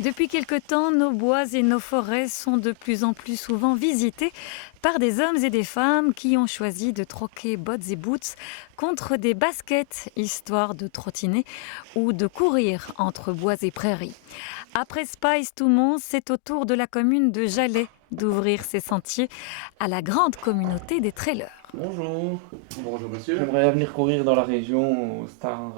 Depuis quelque temps, nos bois et nos forêts sont de plus en plus souvent visités par des hommes et des femmes qui ont choisi de troquer bottes et boots contre des baskets, histoire de trottiner ou de courir entre bois et prairies. Après Spice Toumont, c'est au tour de la commune de Jalais d'ouvrir ses sentiers à la grande communauté des trailers. Bonjour, Bonjour monsieur. j'aimerais venir courir dans la région au Star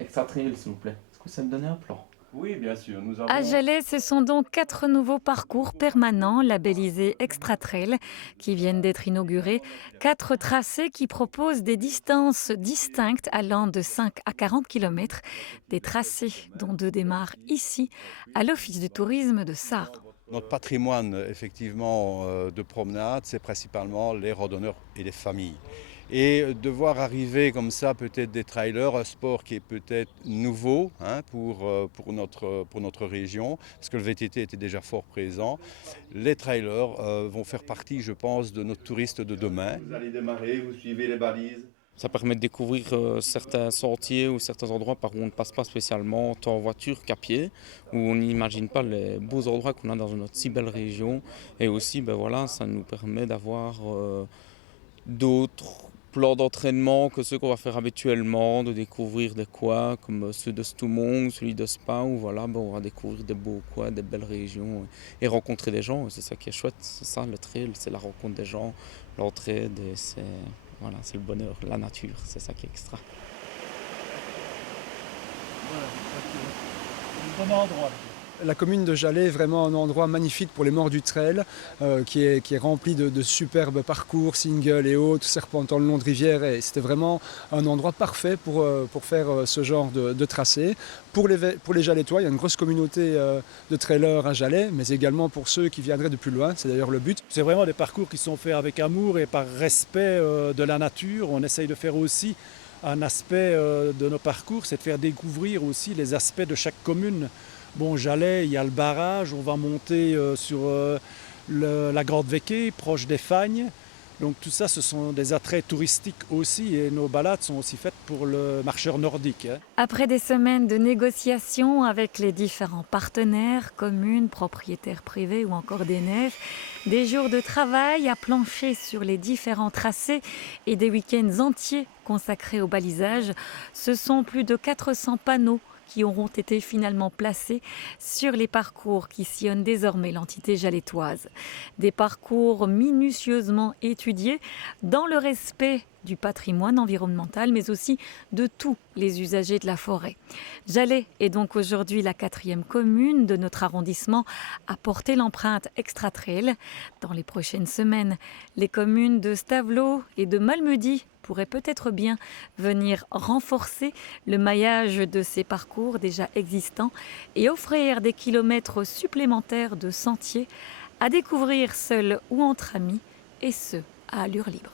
Extra Trail s'il vous plaît. Est-ce que ça me donner un plan? Oui, bien sûr, nous À avons... Jalais, ce sont donc 4 nouveaux parcours permanents labellisés Extra Trail qui viennent d'être inaugurés. 4 tracés qui proposent des distances distinctes allant de 5 à 40 km. Des tracés dont 2 démarrent ici, à l'Office du tourisme de Sarre. Notre patrimoine, effectivement, de promenade, c'est principalement les randonneurs et les familles. Et de voir arriver comme ça peut-être des trailers, un sport qui est peut-être nouveau pour notre région, parce que le VTT était déjà fort présent. Les trailers vont faire partie, je pense, de notre touriste de demain. Vous allez démarrer, vous suivez les balises. Ça permet de découvrir certains sentiers ou certains endroits par où on ne passe pas spécialement, tant en voiture qu'à pied, où on n'imagine pas les beaux endroits qu'on a dans notre si belle région. Et aussi, ça nous permet d'avoir d'autres plans d'entraînement que ceux qu'on va faire habituellement, de découvrir des coins comme ceux de Stoumont, celui de Spa, où on va découvrir des beaux coins, des belles régions et rencontrer des gens. C'est ça qui est chouette, c'est ça le trail, c'est la rencontre des gens, l'entraide, et c'est le bonheur, la nature, c'est ça qui est extra. La commune de Jalais est vraiment un endroit magnifique pour les morts du trail, qui est rempli de superbes parcours, singles et autres, serpentant le long de rivières. Et c'était vraiment un endroit parfait pour faire ce genre de tracé. Pour les Jalettois, il y a une grosse communauté de trailers à Jalais, mais également pour ceux qui viendraient de plus loin, c'est d'ailleurs le but. C'est vraiment des parcours qui sont faits avec amour et par respect de la nature. On essaye de faire aussi un aspect de nos parcours, c'est de faire découvrir aussi les aspects de chaque commune. Bon, Jalais, il y a le barrage, on va monter sur la Grande Véquée, proche des Fagnes. Donc tout ça, ce sont des attraits touristiques aussi et nos balades sont aussi faites pour le marcheur nordique. Après des semaines de négociations avec les différents partenaires, communes, propriétaires privés ou encore des nefs, des jours de travail à plancher sur les différents tracés et des week-ends entiers consacrés au balisage, ce sont plus de 400 panneaux qui auront été finalement placés sur les parcours qui sillonnent désormais l'entité jalettoise. Des parcours minutieusement étudiés dans le respect du patrimoine environnemental, mais aussi de tous les usagers de la forêt. Jalais est donc aujourd'hui la 4e commune de notre arrondissement à porter l'empreinte Extra Trail. Dans les prochaines semaines, les communes de Stavelot et de Malmedy pourraient peut-être bien venir renforcer le maillage de ces parcours déjà existants et offrir des kilomètres supplémentaires de sentiers à découvrir seuls ou entre amis, et ce, à allure libre.